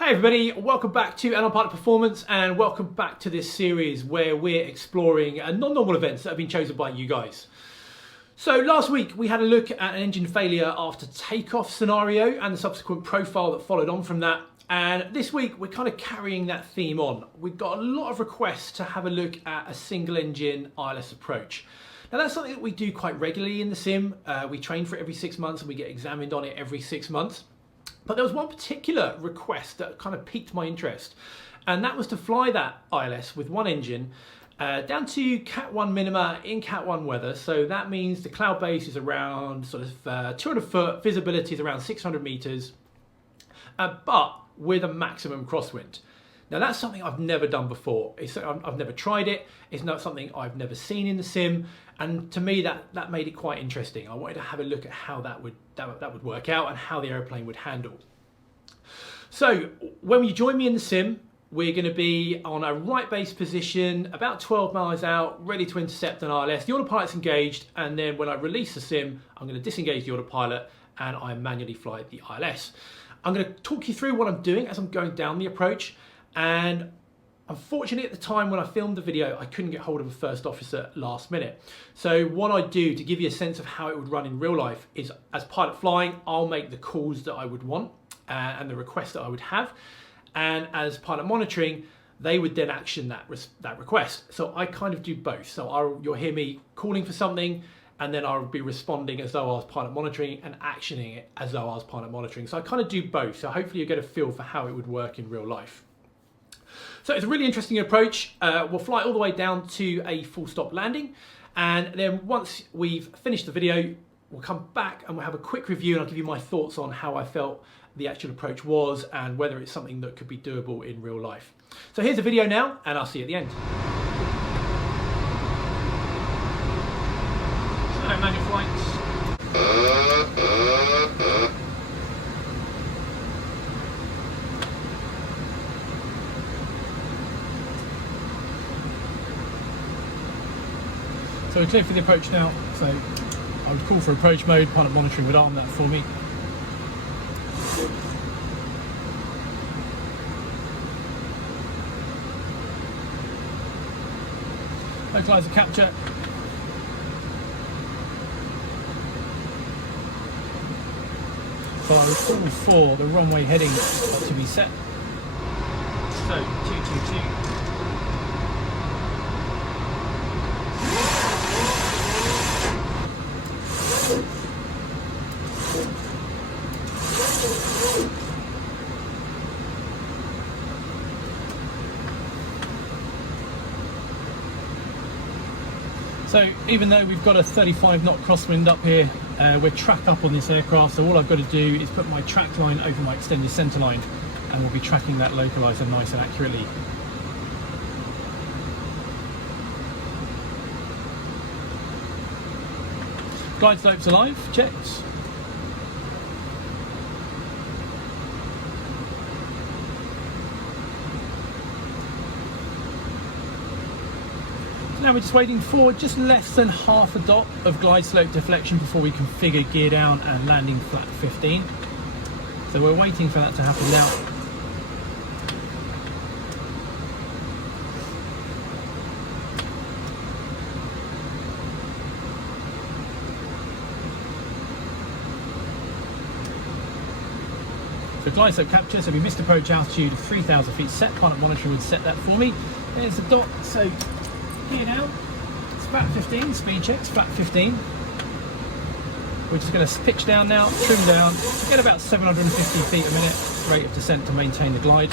Hey everybody, welcome back to Pilot Performance and welcome back to this series where we're exploring non-normal events that have been chosen by you guys. So last week we had a look at an engine failure after takeoff scenario and the subsequent profile that followed on from that. And this week we're kind of carrying that theme on. We've got a lot of requests to have a look at a single engine ILS approach. Now that's something that we do quite regularly in the sim. We train for it every 6 months and we get examined on it every 6 months. But there was one particular request that kind of piqued my interest, and that was to fly that ILS with one engine down to CAT1 minima in CAT1 weather. So that means the cloud base is around sort of 200 foot, visibility is around 600 meters, but with a maximum crosswind. Now that's something I've never done before. I've never tried it. It's not something I've never seen in the sim, and to me that made it quite interesting. I wanted to have a look at how that would work out and how the airplane would handle. So when you join me in the sim, we're going to be on a right base position, about 12 miles out, ready to intercept an ILS. The autopilot's engaged, and then when I release the sim, I'm going to disengage the autopilot and I manually fly the ILS. I'm going to talk you through what I'm doing as I'm going down the approach. And unfortunately at the time when I filmed the video, I couldn't get hold of a first officer last minute. So what I do to give you a sense of how it would run in real life is, as pilot flying, I'll make the calls that I would want and the requests that I would have. And as pilot monitoring, they would then action that request. So I kind of do both. So you'll hear me calling for something, and then I'll be responding as though I was pilot monitoring and actioning it as though I was pilot monitoring. So I kind of do both. So hopefully you get a feel for how it would work in real life. So it's a really interesting approach. We'll fly all the way down to a full stop landing, and then once we've finished the video, we'll come back and we'll have a quick review, and I'll give you my thoughts on how I felt the actual approach was and whether it's something that could be doable in real life. So here's the video now, and I'll see you at the end. So manual flights. So we're clear for the approach now, so I would call for approach mode, pilot monitoring would arm that for me. Localizer capture. So I would call for the runway heading to be set. So 222. So even though we've got a 35 knot crosswind up here, we're track up on this aircraft, so all I've got to do is put my track line over my extended centre line, and we'll be tracking that localizer nice and accurately. Glide slopes alive, checked. Now we're just waiting for just less than half a dot of glide slope deflection before we configure gear down and landing flat 15. So we're waiting for that to happen now. So glide slope capture, so we missed approach altitude of 3,000 feet set. Pilot monitoring would set that for me. There's the dot, so here now, it's flat 15, speed checks, flat 15. We're just going to pitch down now, trim down, get about 750 feet a minute rate of descent to maintain the glide.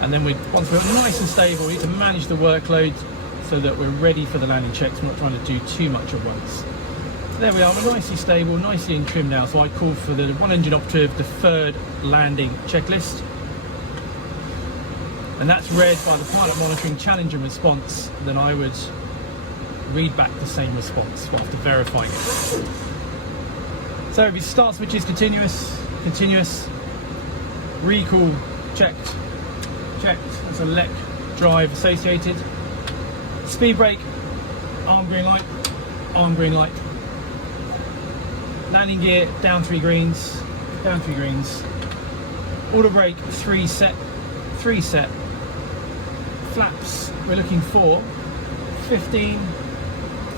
And then once we're nice and stable, we need to manage the workload so that we're ready for the landing checks. We're not trying to do too much at once. So there we are, we're nicely stable, nicely in trim now. So I called for the one engine operative deferred landing checklist. And that's read by the pilot monitoring challenge and response. Then I would read back the same response after verifying it. So if start switch is continuous, recall checked, that's a LEC drive associated. Speed brake, arm green light. Landing gear, down 3 greens. down 3 greens. Auto brake 3 set. Flaps, we're looking for 15,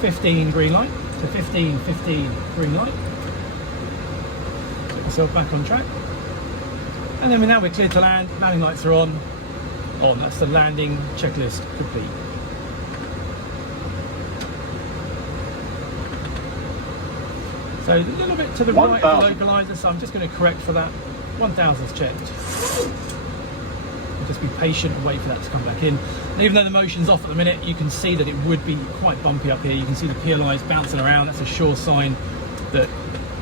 15 green light. So 15, 15 green light. Get myself back on track. And then now we're cleared to land. Landing lights are on. That's the landing checklist complete. So a little bit to the right of the localizer, so I'm just going to correct for that. 1000's checked. I'll just be patient and wait for that to come back in. And even though the motion's off at the minute, you can see that it would be quite bumpy up here. You can see the PLIs bouncing around. That's a sure sign that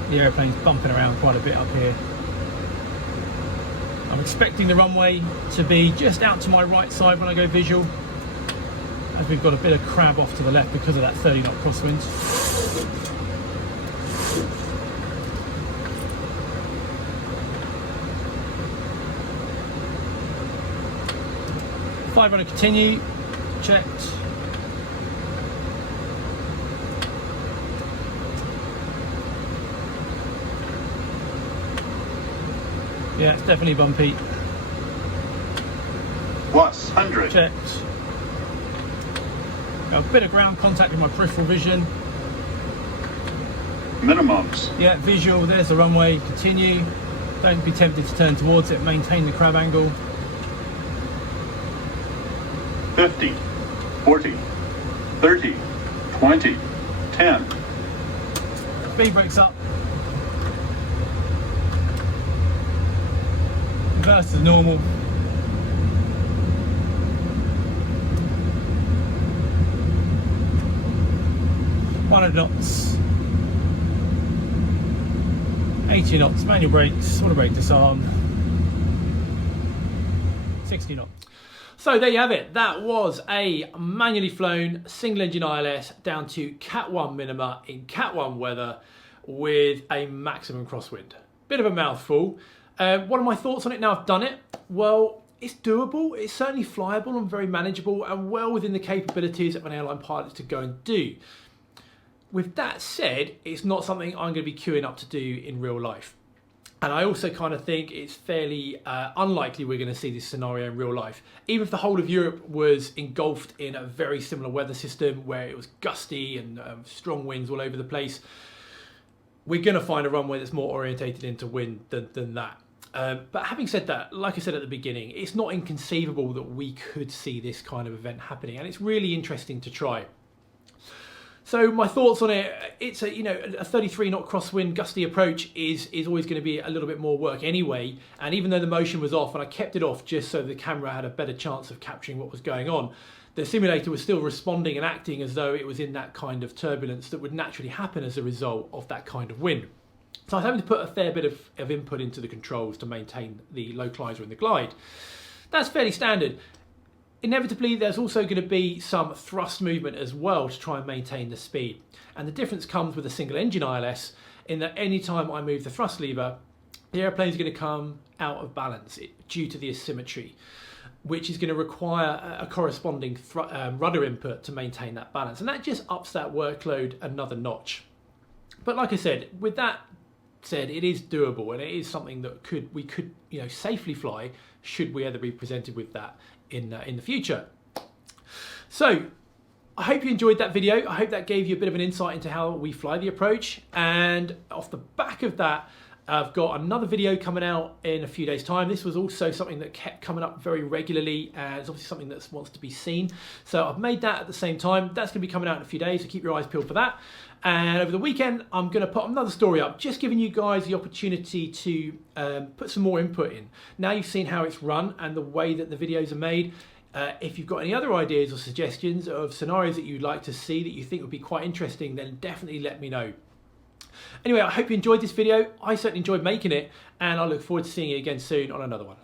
the airplane's bumping around quite a bit up here. I'm expecting the runway to be just out to my right side when I go visual, as we've got a bit of crab off to the left because of that 30 knot crosswind. 500 continue, checked. Yeah, it's definitely bumpy. Plus 100. Checked. Got a bit of ground contact with my peripheral vision. Minimums. Yeah, visual, there's the runway, continue. Don't be tempted to turn towards it, maintain the crab angle. 50, 40, 30, 20, 10. Speed brakes up. Reverse to normal. $100 knots. 80 knots, manual brakes, auto brake disarm. 60 knots. So there you have it. That was a manually flown single engine ILS down to CAT1 minima in CAT1 weather with a maximum crosswind. Bit of a mouthful. What are my thoughts on it now I've done it? Well, it's doable, it's certainly flyable and very manageable and well within the capabilities of an airline pilot to go and do. With that said, it's not something I'm going to be queuing up to do in real life. And I also kind of think it's fairly unlikely we're going to see this scenario in real life. Even if the whole of Europe was engulfed in a very similar weather system where it was gusty and strong winds all over the place, we're going to find a runway that's more orientated into wind than that. But having said that, like I said at the beginning, it's not inconceivable that we could see this kind of event happening, and it's really interesting to try. So my thoughts on it, it's a 33 knot crosswind gusty approach is always going to be a little bit more work anyway. And even though the motion was off, and I kept it off just so the camera had a better chance of capturing what was going on, the simulator was still responding and acting as though it was in that kind of turbulence that would naturally happen as a result of that kind of wind. So I was having to put a fair bit of input into the controls to maintain the localizer and the glide. That's fairly standard. Inevitably, there's also going to be some thrust movement as well to try and maintain the speed. And the difference comes with a single engine ILS in that any time I move the thrust lever, the airplane is going to come out of balance due to the asymmetry, which is going to require a corresponding rudder input to maintain that balance. And that just ups that workload another notch. But like I said, with that said, it is doable and it is something that we could safely fly should we ever be presented with that in the future. So I hope you enjoyed that video. I hope that gave you a bit of an insight into how we fly the approach, and off the back of that I've got another video coming out in a few days time. This was also something that kept coming up very regularly, and it's obviously something that wants to be seen, so I've made that at the same time. That's going to be coming out in a few days, so keep your eyes peeled for that. And over the weekend I'm going to put another story up, just giving you guys the opportunity to put some more input in. Now you've seen how it's run and the way that the videos are made. If you've got any other ideas or suggestions of scenarios that you'd like to see that you think would be quite interesting, then definitely let me know. Anyway, I hope you enjoyed this video. I certainly enjoyed making it, and I look forward to seeing you again soon on another one.